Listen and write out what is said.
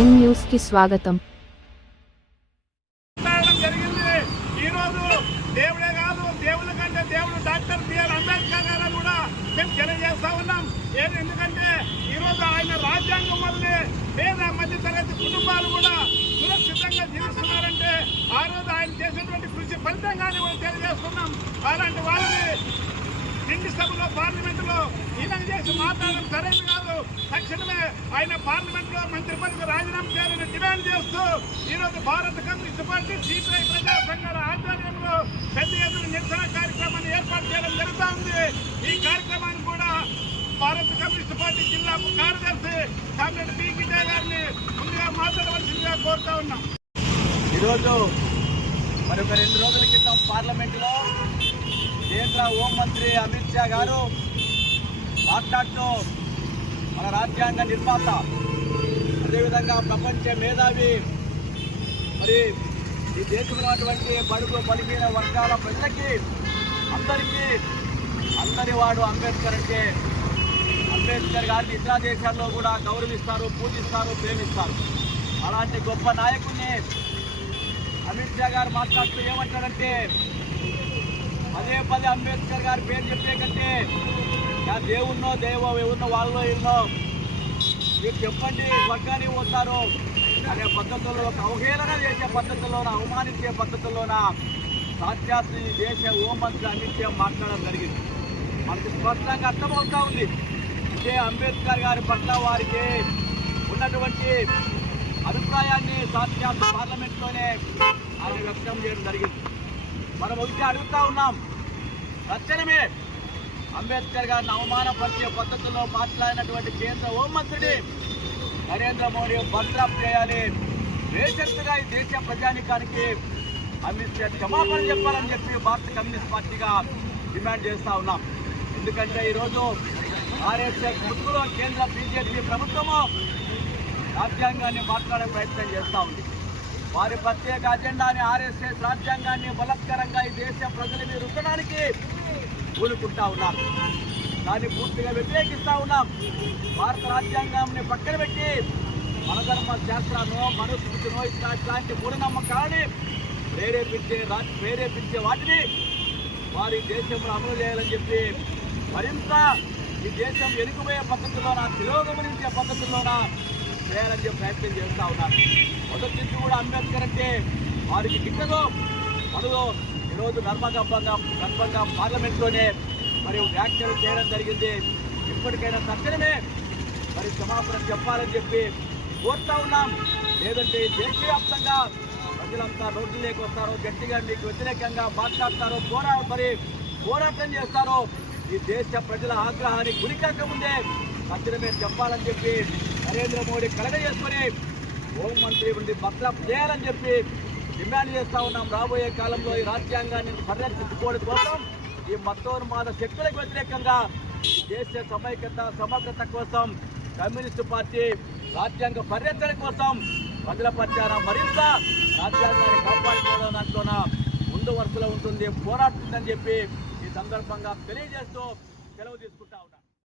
Nine న్యూస్కి స్వాగతం. మాట్లాడడం జరిగింది. ఈ దేవుడే కాదు దేవుళ్ళ కంటే దేవుడు డాక్టర్ బిఆర్ అంబేద్కర్ గారు కూడా మేము తెలియజేస్తా ఉన్నాం. ఏది ఎందుకంటే ఈ రోజు ఆయన రాజ్యాంగం వల్లే పేద మధ్య తరగతి కుటుంబాలు కూడా సురక్షితంగా జీవిస్తున్నారంటే ఆ రోజు ఆయన చేసినటువంటి కృషి ఫలితంగానే కూడా తెలియజేస్తున్నాం. అలాంటి వాళ్ళని నిండి సభలో పార్లమెంట్లో ఈయన చేసి మాట్లాడడం సరైనది కాదు. తక్షణమే ఆయన పార్లమెంట్లో మంత్రి పదవి రాజీనామా చేయాలని డిమాండ్ చేస్తూ ఈ రోజు భారత కమ్యూనిస్ట్ పార్టీ సిపిఐ ప్రజా సంఘాల ఆధ్వర్యంలో పెద్ద ఎదురు నిరసన కార్యక్రమాన్ని ఏర్పాటు చేయడం జరుగుతూ ఉంది. ఈ కార్యక్రమాన్ని కూడా భారత కమ్యూనిస్ట్ పార్టీ జిల్లా కార్యదర్శి కామ్రేడ్ పి. గిడ్డే గారిని ముందుగా మాట్లాడవలసిందిగా కోరుతా ఉన్నాం. ఈరోజు మరొక రెండు రోజుల క్రితం పార్లమెంటులో కేంద్ర హోంమంత్రి అమిత్ షా గారు మాట్లాడుతూ మన రాజ్యాంగ నిర్మాత అదేవిధంగా ప్రపంచ మేధావి మరి ఈ దేశంలో ఉన్నటువంటి బడుగు బలిహీన వర్గాల ప్రజలకి అందరికీ అందరి వాడు అంబేద్కర్ అంటే అంబేద్కర్ గారిని ఇతర దేశాల్లో కూడా గౌరవిస్తారు పూజిస్తారు ప్రేమిస్తారు. అలాంటి గొప్ప నాయకుడిని అమిత్ షా గారు మాట్లాడుతూ ఏమంటారంటే పదే పదే అంబేద్కర్ గారి పేరు చెప్పే కంటే నా దేవున్నో దేవో ఎవరినో వాళ్ళలో ఎన్నో మీరు చెప్పండి వర్గానికి పోతారు అనే పద్ధతుల్లో అవహేళన చేసే పద్ధతుల్లోన అవమానించే పద్ధతుల్లోన సాక్షాత్ దేశ హోంమంత్రి అందించే మాట్లాడడం జరిగింది. మనకి స్పష్టంగా అర్థమవుతా ఉంది. అంటే అంబేద్కర్ గారి పట్ల వారికి ఉన్నటువంటి అభిప్రాయాన్ని సాక్షాత్ పార్లమెంట్లోనే ఆయన వ్యక్తం చేయడం జరిగింది. మనం ఒకటి అడుగుతా ఉన్నాం. తక్షణమే అంబేద్కర్ గారిని అవమానపరిచే పద్ధతుల్లో మాట్లాడినటువంటి కేంద్ర హోంమంత్రిని నరేంద్ర మోడీ బర్తరఫ్ చేయాలి. బేషరతుగా ఈ దేశ ప్రజానికానికి అమిత్ షా క్షమాపణ చెప్పాలని చెప్పి భారత కమ్యూనిస్ట్ పార్టీగా డిమాండ్ చేస్తూ ఉన్నాం. ఎందుకంటే ఈరోజు ఆర్ఎస్ఎస్ ముసుగులో కేంద్ర బీజేపీ ప్రభుత్వము రాజ్యాంగాన్ని మాట్లాడే ప్రయత్నం చేస్తూ ఉంది. వారి ప్రత్యేక అజెండాని ఆర్ఎస్ఎస్ రాజ్యాంగాన్ని బలత్కరంగా ఈ దేశ ప్రజల మీద రుద్దడానికి కూలుకుంటా ఉన్నారు. దాన్ని పూర్తిగా వ్యతిరేకిస్తా ఉన్నాం. భారత రాజ్యాంగాన్ని పక్కన పెట్టి మనధర్మ శాస్త్రాన్నో మనుస్మృతినో ఇట్లా ఇట్లాంటి మూఢనమ్మకాలని ప్రేరేపించే ప్రేరేపించే వాటిని వారి దేశంలో అమలు చేయాలని చెప్పి మరింత ఈ దేశం ఎనుకుపోయే పద్ధతిలోన తిరోగమనించే పద్ధతిలోన చేయాలని చెప్పి ప్రయత్నం చేస్తూ ఉన్నారు మొదటి నుంచి కూడా అంబేద్కర్ అంటే వారికి గిట్టదు మనలో ఈరోజు నర్మగర్భంగా గర్భంగా పార్లమెంట్లోనే మరి వ్యాఖ్యలు చేయడం జరిగింది. ఇప్పటికైనా తక్షణమే మరి క్షమాపణ చెప్పాలని చెప్పి కోరుతా ఉన్నాం. లేదంటే దేశవ్యాప్తంగా ప్రజలంతా రోడ్డులోకి వస్తారో గట్టిగా మీకు వ్యతిరేకంగా మాట్లాడతారో పోరా మరి పోరాటం చేస్తారో ఈ దేశ ప్రజల ఆగ్రహానికి గురికాకముందే తక్షణమే చెప్పాలని చెప్పి నరేంద్ర మోడీ కలగ చేసుకొని హోంమంత్రి ఉండి భద్రం చేయాలని చెప్పి డిమాండ్ చేస్తా ఉన్నాం. రాబోయే కాలంలో ఈ రాజ్యాంగాన్ని పరిరక్షించుకోవడం కోసం ఈ మతోన్మాద శక్తులకు వ్యతిరేకంగా దేశ సమైక్యత సమగ్రత కోసం కమ్యూనిస్టు పార్టీ రాజ్యాంగ పరిరక్షణ కోసం ప్రజల ప్రచారం మరింత రాజ్యాంగాన్ని కాపాడుకోవడం దాంట్లోన ముందు వరుసలో ఉంటుంది. పోరాడుతుందని చెప్పి ఈ సందర్భంగా తెలియజేస్తూ సెలవు తీసుకుంటా ఉన్నాను.